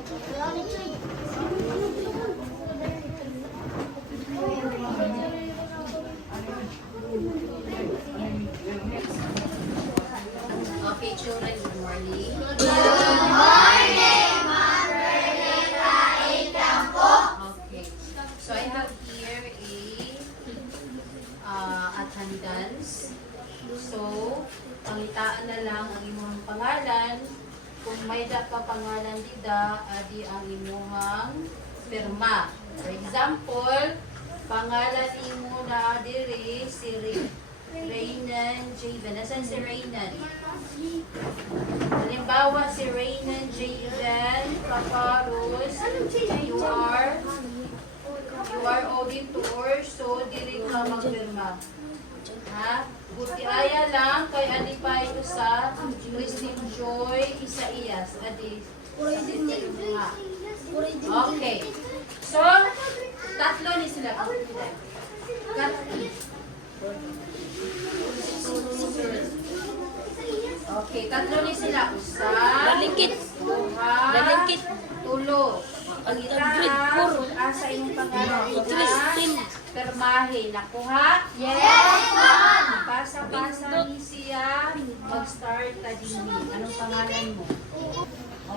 Okay, children, good morning. Okay. So I have here attendance. So, pangitaan na lang ang imong pangalan. Kung may da ka pangalan dida, adi ang imong pirma. For example, pangalan imo na diri si Raynan Javen. Nasaan si Raynan? Halimbawa si Raynan Javen Paparos, you are auditor, so diri ka magpirma. Ha? Buti aya lang kay adi pa ito sa Christine Joy Isaías. Adi. Ha. Okay. So, tatlo ni sila. Okay, tatlo ni sila. Usa, duha, tulo. Pangita, asa imong pangalan na permahe. Nakuha? Yes, ma'am! Pasa-pasa ni siya. Mag-start ka din. Anong pangalan mo?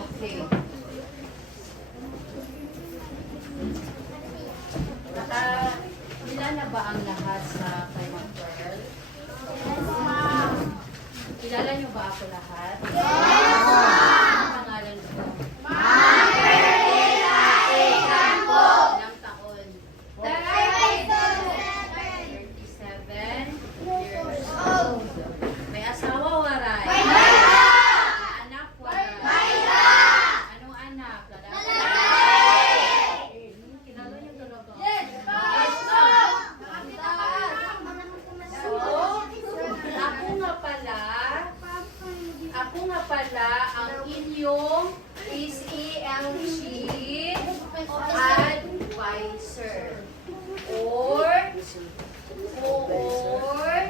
Okay. Kilala ba ang lahat sa Taiwan Pearl? Yes, ma'am! Kilala niyo ba ako lahat? Yes, ma'am! Anong pangalan ko? Ilang taon? 37 years old. May asawa, waray? May anak, waray? Anong anak? Kilala niyo talaga? Yes, ako nga pala ang inyong SELG advisor or coordinator.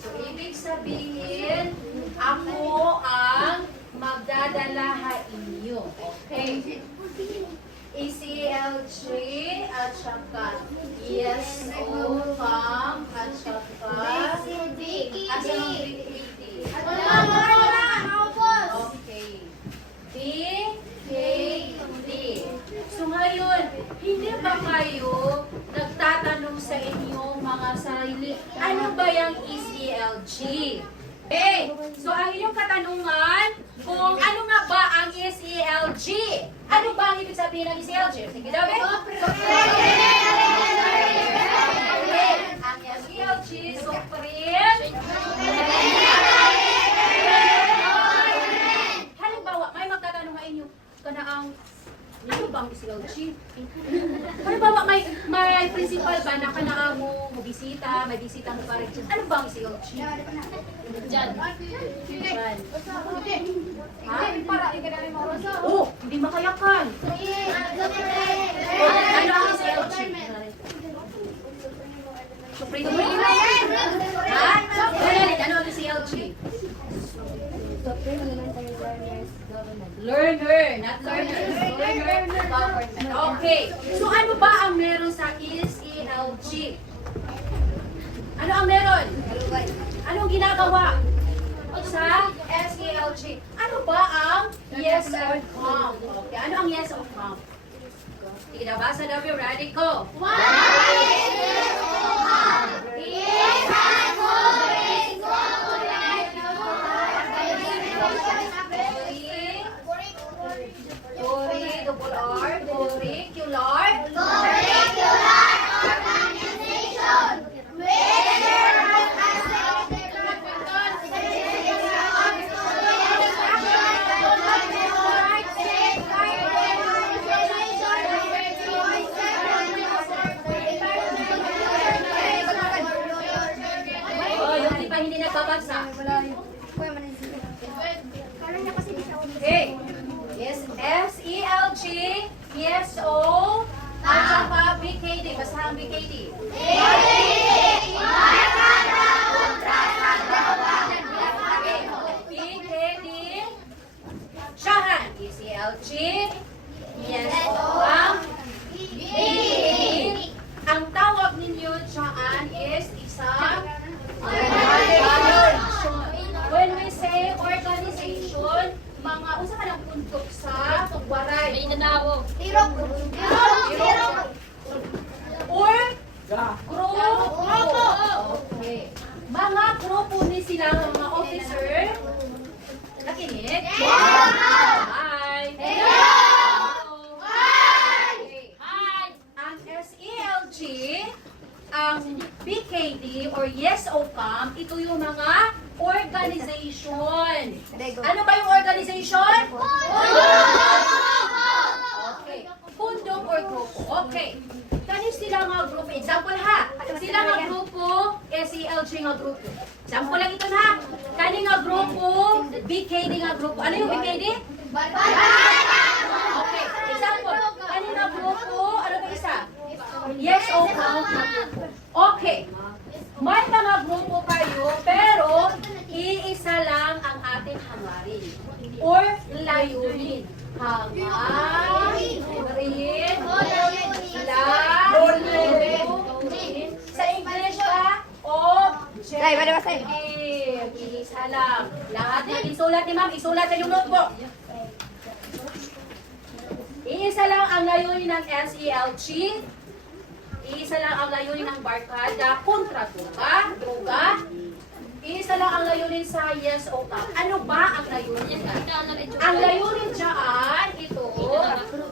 So, ibig sabihin, ako ang magdadala inyo. Okay? ECLG at saka ESO FAM at saka okay. BKD. So ngayon, hindi ba kayo nagtatanong sa inyong mga sarili, ano ba yung ECLG? Okay, so ang inyong katanungan, kung ano nga ba ang ECLG? Ano ba ang ibig sabihin ng ECLG? Sige daw, be? Ang ECLG, Supreme. Halimbawa, may magtatanong nga inyo, kanaang, ano ba ang ECLG? Halimbawa, may principal ba na kanaang mo bisita, may bisita mo pa rin. Ano ba ang ECLG? Diyan. Ha? Oh, hindi makayakan. Ano ang ECLG? Supreme. Ha? Ano ang ECLG? Learner, not learners. Learner, government. Okay. So ano ba ang meron sa ECLG? Ano ang meron? Anong ginagawa sa SELG? Ano ba ang yes or no? Okay. Ano ang yes or no? Sige na, basa daw yung ready ko. Curricular organization. Oh, yung di pa hindi nagbabagsak. Okay. Yes, SELG, ESO, at saka BKD. Basta ang BKD. BKD, Shahan, ECLG. LG, yes o, ang tawag ninyo dyan is isang organization. When we say organization, mga usa ka ng puntok sa waray. May nanawag. Or grupo. Okay. Mga grupo ni sila ng mga officer. Nakinig? Hi! Hi! Ang SELG, ang BKD or Yes OCAM, ito yung mga organization. Ano ba yung organization? Okay. Pundong or grupo. Okay. Kani sila nga grupo. Example ha. Sila nga grupo, SELG nga grupo. Example lang ito ha. Kani nga grupo, BKD nga grupo. Ano yung BKD? Okay. Example. Kani nga grupo, ano ba isa? Yes o no nga grupo. Okay. May mga grupo kayo, pero iisa lang ang ating hangarin. Or layunin. Hangarin. Layunin. Sa English ba? Objective. Iisa lang. Lahat na isulat ni ma'am, isulat sa yung notebook. Iisa lang ang layunin ng SELG. Iisa lang ang layunin ng barkada kontra droga. Iisa lang ang layunin sa Yes o No. Ano ba ang layunin? Ang layunin dyan, ito,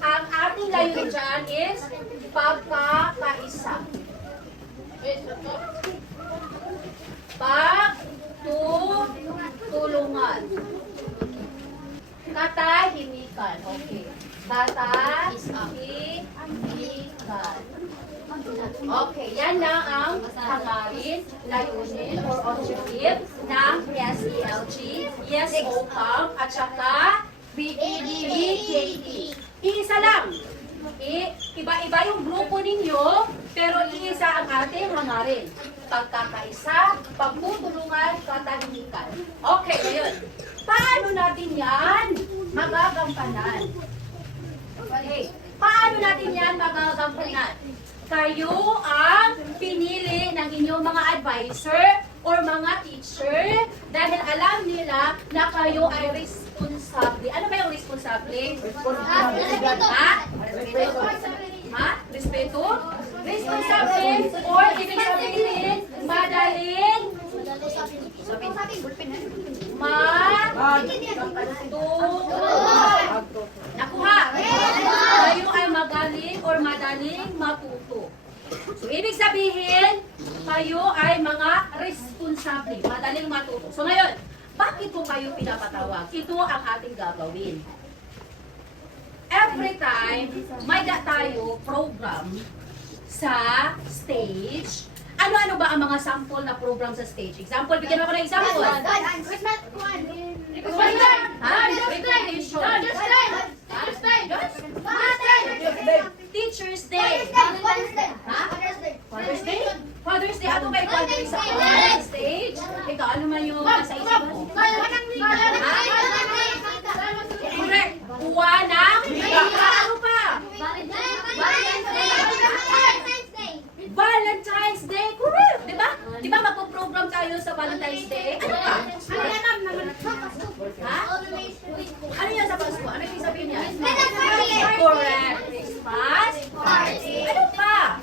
ang ating layunin dyan is pagkakaisa. Pagtulungan. Katahimikan. Okay. Katahimikan. Okay, yan lang ang hangarin, layunin, or objective ng SELG, Yes OCAM, at saka BKD. Iisa lang. Iba-iba yung grupo ninyo, pero iisa ang ating hangarin. Pagkakaisa, pagtutulungan, katahimikan. Okay, ngayon. Paano natin yan magagampanan? Okay, paano natin yan magagampanan? Kayo ang pinili ng inyong mga advisor or mga teacher dahil alam nila na kayo ay responsable. Ano ba yung responsable? Ha? Respeto? Responsable or ibig sabihin madaling nakuha. Kayo ay magaling or madaling matuto. So, ibig sabihin, kayo ay mga responsable, madaling matuto. So, ngayon, bakit po kayo pinapatawag? Ito ang ating gagawin. Every time, may tayo program sa stage. Ano-ano ba ang mga sample na program sa stage? Example, bigyan ako ng example. Teacher's Day. Father's Day? Father's Day. Ato ba ipagay sa stage? Ikaw, ano man yung nasa isip mo? Correct. Kuha ng ano pa? Valentine's Day. Correct. Diba? Diba magpo-program tayo sa Valentine's Day? Ano pa? Ha? Ano yan sa Pasko? Ano yung sabihin niya? Correct. Christmas party. Ano pa?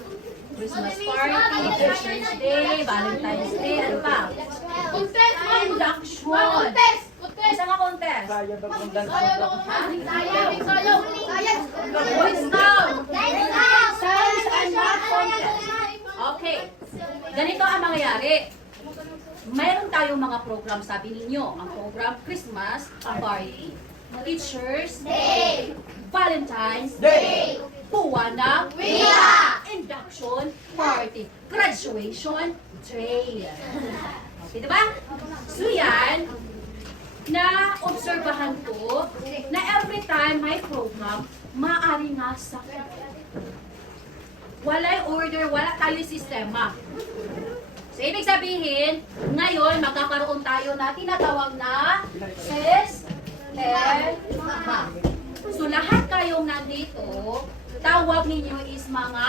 Christmas party, Teacher's Day, Valentine's Day, ano pa? Induction. Isa nga contest. Boy Scout. Science and Math contest. Okay. Ganito ang mangyayari. Mayroon tayong mga program, sabi ninyo. Ang program Christmas party, Teacher's Day, Valentine's Day, Puwanag, Induction Party, Graduation Day. Okay, diba? So yan, na-obserbahan ko na every time may program, maaari nga sa walay order, wala tayo sistema. So, ibig sabihin, ngayon, magkakaroon tayo na tinatawag na sistema. So, naman dito, tawag ninyo is mga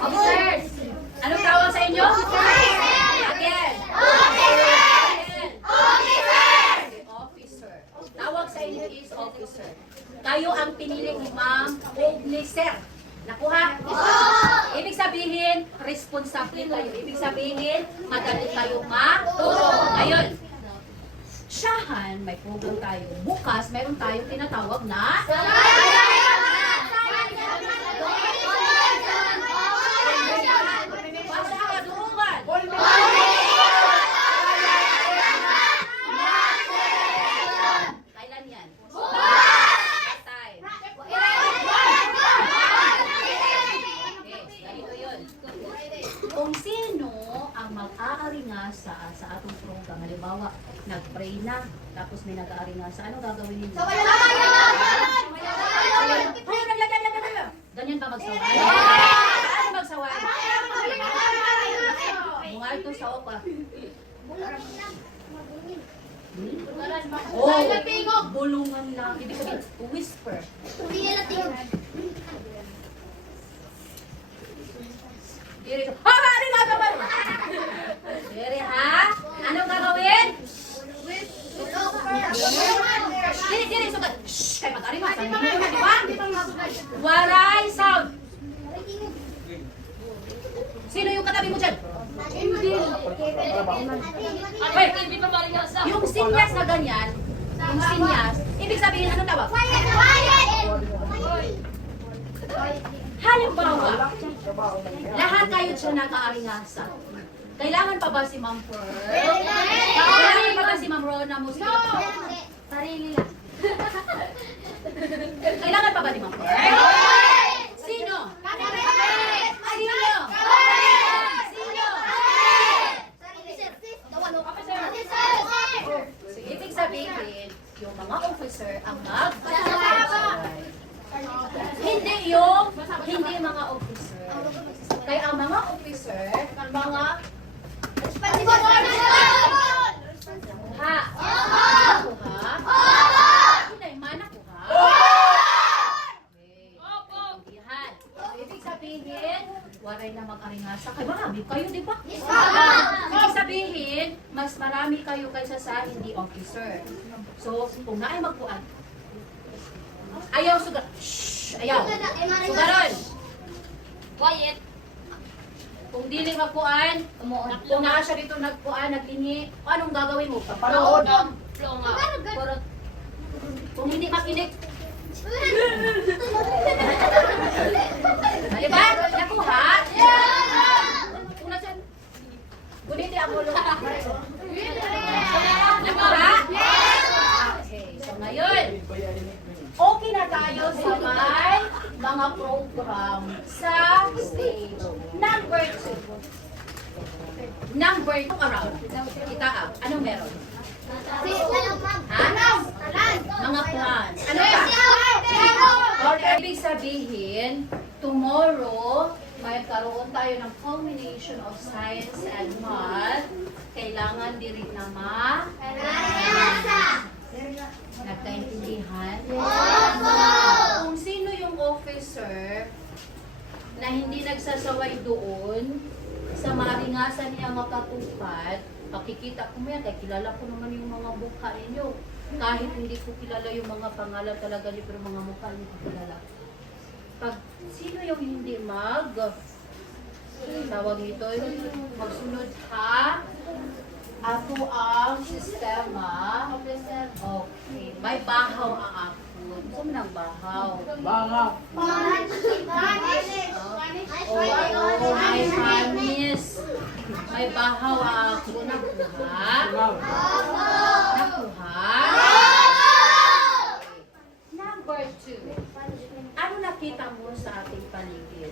officers. Anong tawag sa inyo? Again. Officer. Tawag sa inyo is officer. Kayo ang pinili ni Ma'am Ogniser. Nakuha? Ibig sabihin, responsable kayo. Ibig sabihin, madali kayo maturo. Ngayon, siyahan, may program tayo. Bukas, meron tayong tinatawag na Pasakalungan. Kailan yan? Time. Ganito yun. Kung sino ang mag-aaringasa sa atong program, halimbawa, nag-pray na, tapos may nag-aaringasa, ano gagawin ninyo? Ganyan ba magsaway? Ano magsaway? Bungal to sa opa. Oh, bulungan lang. Ibig sabihin, whisper. Diri, ha! Ano gagawin? Diri, ha? Anong gagawin? Diri, sugat. Shhh! Kaya mag-ari nga. Di ba? Waray sound. Sino yung katabi mo dyan? Wait, yung sinyas na ganyan, yung sinyas, ibig sabihin, anong tawag? Halimbawa, lahat kayo siya nag-aaringasa. Kailangan pa ba si Ma'am Pearl? Kailangan pa ba si Ma'am Rona Muslim? Sarili lang. Kailangan pa ba ni Ma'am Pearl? Sino? Sino? So, ibig sabihin, yung mga officer ang hindi mga officer. Kaya ang mga officer, mga ha? Ako ha? Hinay, mana ko ha? Okay. Yan. So, ibig sabihin, waray na mag-aringasa. Kaya marami kayo, di ba? Ibig sabihin, mas marami kayo kaysa sa hindi officer. So, kung naay magpuan, ayaw sugar. Shhh! Ayaw. Sugaron. Quiet. Kung dili magpuan, kung naa siya dito nagpuan, naglingi, anong gagawin mo? Panood. Kung hindi makinig. Diba? Nakuha? Kung nasa... Kung hindi ako nakuha? Okay, so ngayon, okay na tayo sa may mga program sa stage. Number 2. Number 2 around. Kita anong meron? Mga plans. Ano pa? Okay, ibig sabihin, tomorrow, may karoon tayo ng combination of science and math. Kailangan din rin na nagkaintindihan? Kung sino yung officer na hindi nagsasaway doon sa maaringasan niya makatupad, makikita ko mo yan, kaya kilala ko naman yung mga mukha ninyo. Kahit hindi ko kilala yung mga pangalan talaga niyo, pero mga mukha niyo ko kilala. Pag sino yung hindi tawag nito, magsunod ha, ako ang sistema. Okay. May bahaw ang ako. Gusto mo ng bahaw? Bahaw. May hamis. May bahaw ang ako. Nakuha? Nakuha? Number 2. Ano nakita mo sa ating paligid?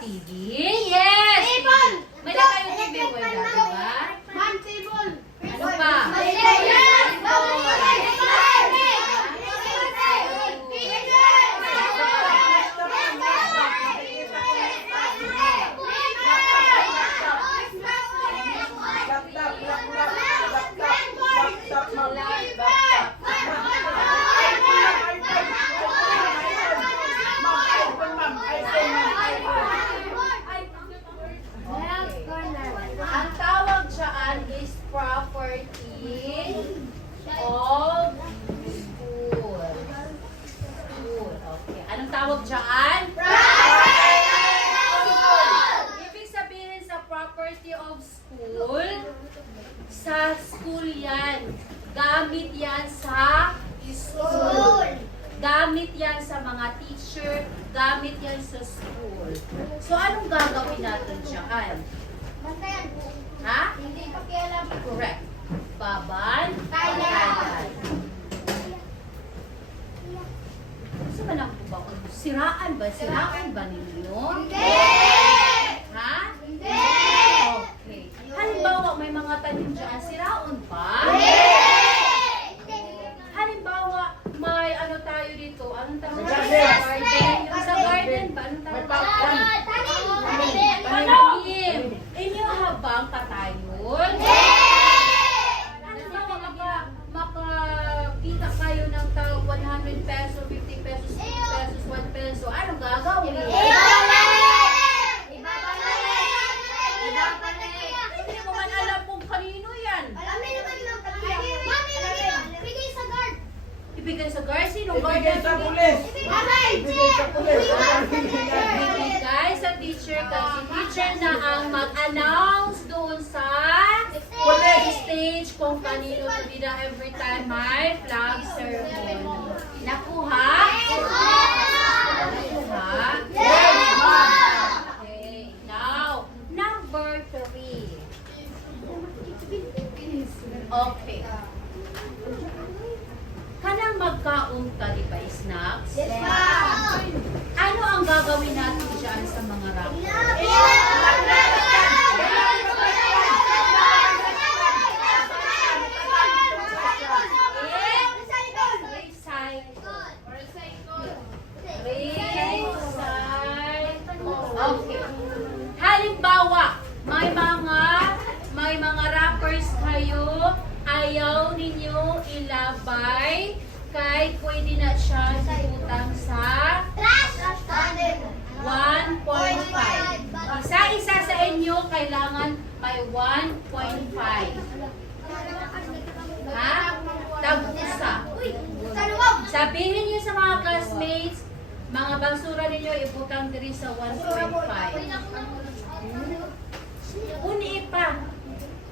TV? Yes! May na tayong TV, wala, diba? Ano pa? property of school. School. Okay. Anong tawag dyan? Ibig sabihin sa property of school, sa school yan. Gamit yan sa school. Gamit yan sa mga teacher. Gamit yan sa school. So, anong gagawin natin dyan? Ha? Hindi pakialam. Correct. Babantayan. Gusto ba lang po ba? Siraan ba? Siraan ba ninyo? Hindi! Ha? Hindi! Okay. Halimbawa, may mga tanim dyan. Siraon ba? Halimbawa, may ano tayo dito. Anong tawag? Sa garden. Yung sa garden ba? Anong tawag? Pananim. Inyo habang patayon? Halimbawa, makakita kayo ng tawag 100 peso, 50 pesos, 50 pesos, 1 peso. Anong gagawin? Hindi mo man alam kung kanino yan. Ibigay sa guard? Sino guard? Ibigay sa pulis. Ibigay sa pulis. Ibigay sa teacher kasi teacher na ang mag-announce doon sa stage kung kanino to be na every time may flag ceremony. Nakuha? Nakuha? Okay. Now, number 3. Okay. Kanang magkaon ka, di ba, snacks? Ano ang gagawin natin dyan sa mga rapper? Okay. Halimbawa, may mga rappers kayo, ayaw ninyo ilabay, kay pwede na siya ibutang sa 1.5. Isa-isa sa inyo, kailangan may 1.5. Ha? Tag-isa. Sabihin niyo sa mga classmates, mga basura ninyo, ibutang diri sa 1.5. Uni pa.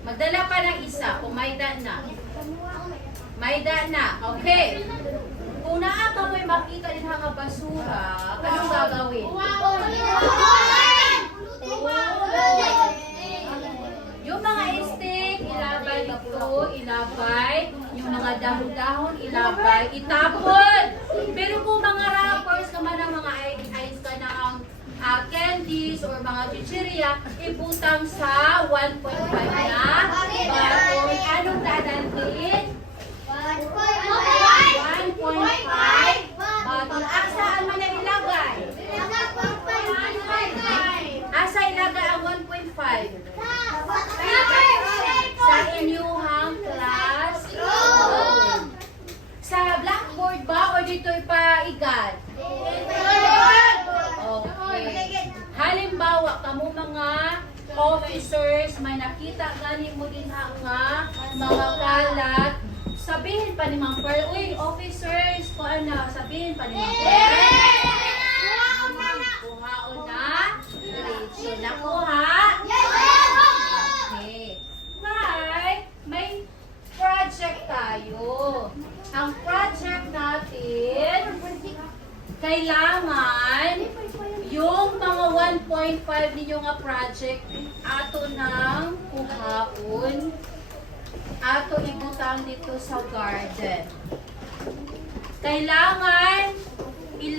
Magdala pa ng isa, kung may da na. May da na. Okay. Kung naa ka mo'y makita din nga basura, anong gagawin? Yung mga stick, ilabay dito, ilabay. Yung mga dahon-dahon, ilabay, itapon. Pero kung mga rappers naman ang mga ice ka na ang candies or mga chichirya, ibutang sa 1.5 na baton. Anong dadalhin? 1.5 baton. Saan man na ilagay? Asa ilagay ang 1.5? Sa inyuhang classroom. Sa blackboard ba o dito ipaigat? Okay. Halimbawa, kamo mga officers, may nakita gani mo din nga mga kalat. Sabihin pa ni Ma'am Pearl, uy, officers, sabihin pa ni Ma'am Pearl. Kuhaon na. Diretso. Nakuha? Okay. May project tayo. Ang project natin, kailangan yung mga 1.5 ninyo nga project ato ng kuhaon, ato ibutang dito sa garden. Kailangan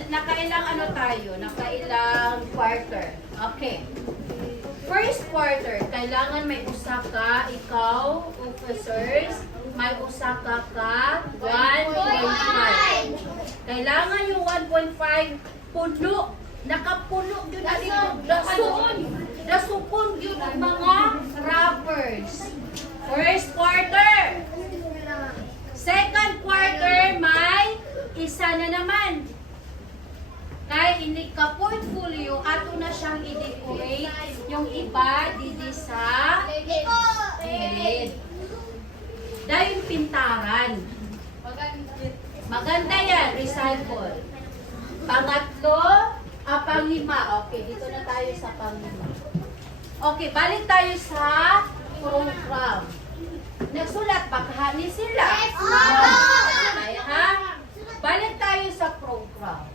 nakailang ano tayo? Nakailang quarter. Okay. First quarter, kailangan may usa ka, ikaw, officers, may usa ka 1.5. Kailangan yung 1.5 puno. Nakapuno yun na dito. Dasukon yun ang mga rappers. First quarter. Second quarter, may isa na naman. Kaya hindi ka portfolio, ato na siyang i-decorate yung iba didi sa gilid. cycle. Pangatlo, panglima. Okay, dito na tayo sa panglima. Okay, balik tayo sa program. Nagsulat ba kahani sila? Okay, ha? Balik tayo sa program.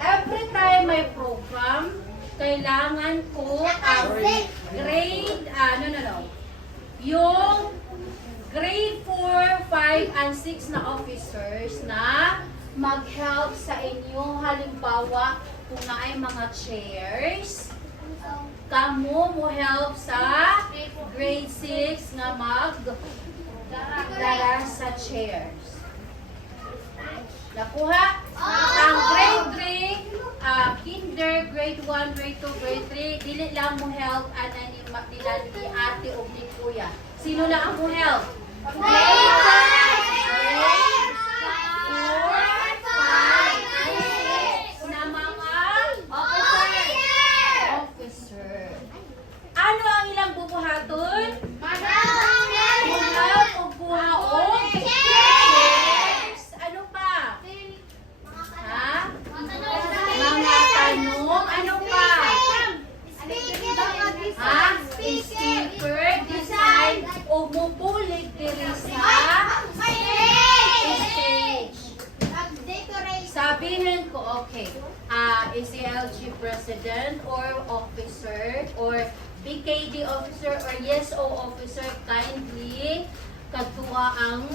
Every time may program, kailangan ko ang grade, yung grade 4, 5, and 6 na officers na mag-help sa inyo. Halimbawa, kung na ay mga chairs, kamo mo help sa grade 6 na dara sa chairs. Nakuha? Ang grade 3, kinder, grade 1, grade 2, grade 3, dili lang mo help at nila ni ate o ni kuya. Sino na ang mo help? Grade 4, 5, na mga officer. Ano ang ilang bubuhaton? Buhaw o buhaon? Yes! Ano pa? Ha? Mga tanong? Ano pa? Ha? Speaker, design, o mubulig diri sa stage. Sabihin ko, okay, ACLG president or officer or BKD officer or YesO officer, kindly katuwa ang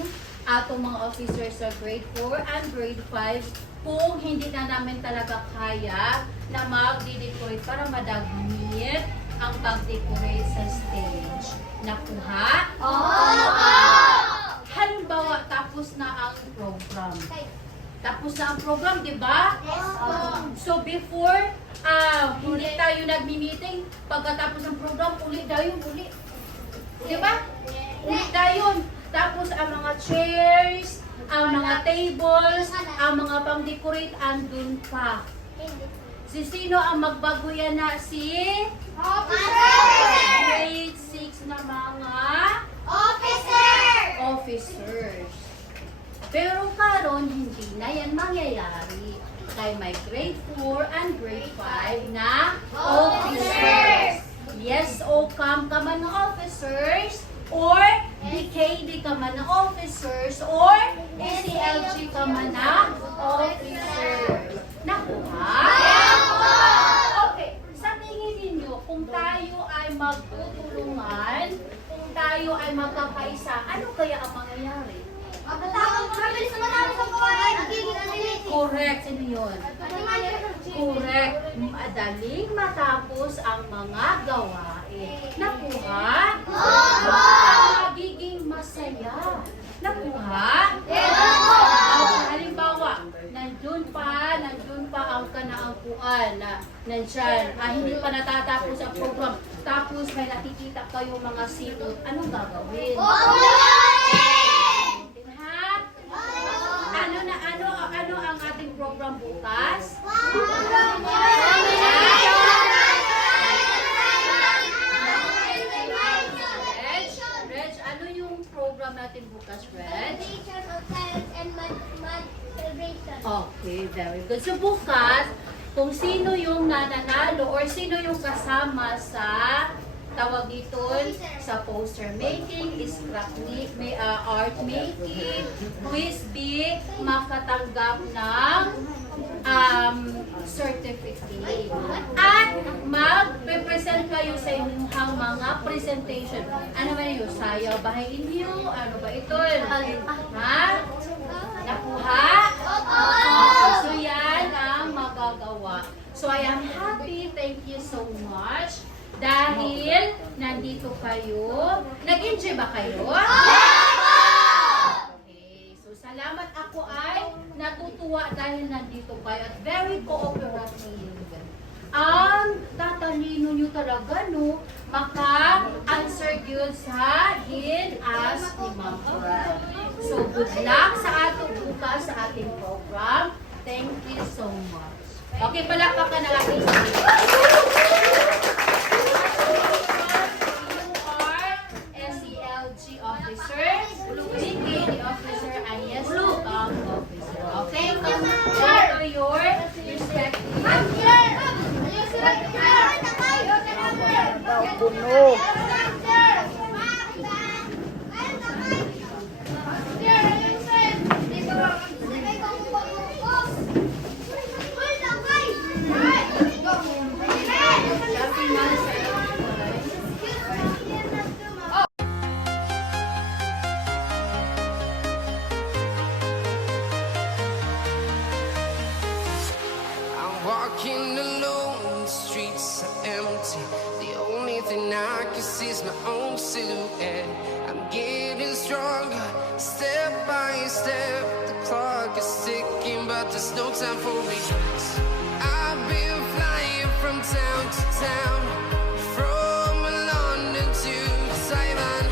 atong mga officers sa grade 4 and grade 5 kung hindi na namin talaga kaya na mag-decorate para madagmit ang pag-decorate sa stage. Nakuha? Halimbawa, tapos na ang program. Tapos na ang program, di ba? So before, hindi tayo nagmi-meeting, pagkatapos ng program, uli tayo, uli. Di ba? Uli tayo. Tapos ang mga chairs, ang mga tables, ang mga pang-decorate, andun pa. Si sino ang magbago yan na? Si grade 6 na mga officers. Pero karon hindi na yan mangyayari. Kay may grade 4 and grade 5 na officers. Yes, o kam ka man na officers, or BKD ka man na officers, or ACLG ka man na officers. Nakuha? Okay, sa tingin ninyo, kung tayo ay magtutulungan, kung tayo ay magkakaisa, ano kaya ang mangyayari? Correct, ano yun? Correct. Madaling matapos ang mga gawain. Nakuha? Magiging masaya. Nakuha? Halimbawa, nandun pa ang kanaangkuan na nandyan. Hindi pa natatapos ang program. Tapos may nakikita kayo mga sipot. Anong gagawin? Ano ang ating program bukas? Reg, ano yung program natin bukas, Reg? Okay, very good. So bukas, kung sino yung nananalo or sino yung kasama sa tawag dito sa poster making, scrap art making, quiz B, makatanggap ng certificate. At mag-present kayo sa inyong mga presentation. Ano ba yun? Sayaw bahay inyo? Ano ba ito? Ha? Nakuha? So yan ang magagawa. So I am happy. Thank you so much. Dahil nandito kayo. Nag-enjoy ba kayo? Okay. So salamat, ako ay natutuwa dahil nandito kayo at very cooperative. Ang tatalino nyo talaga, no? Maka-answer yun sa ask ni Ma'am Fran. So good luck sa atong bukas sa ating program. Thank you so much. Okay, palakpakan na ating officer, BKD officer, and yes, officer. Okay? own silhouette. I'm getting stronger, step by step. The clock is ticking, but there's no time for regrets. I've been flying from town to town, from London to Taiwan.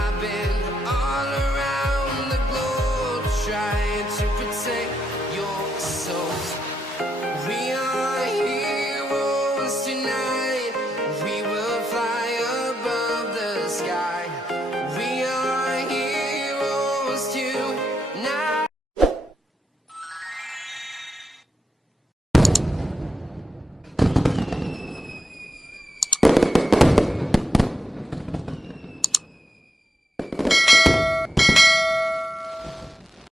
I've been all around the globe trying to protect your soul. We are heroes tonight. We will fly above the sky.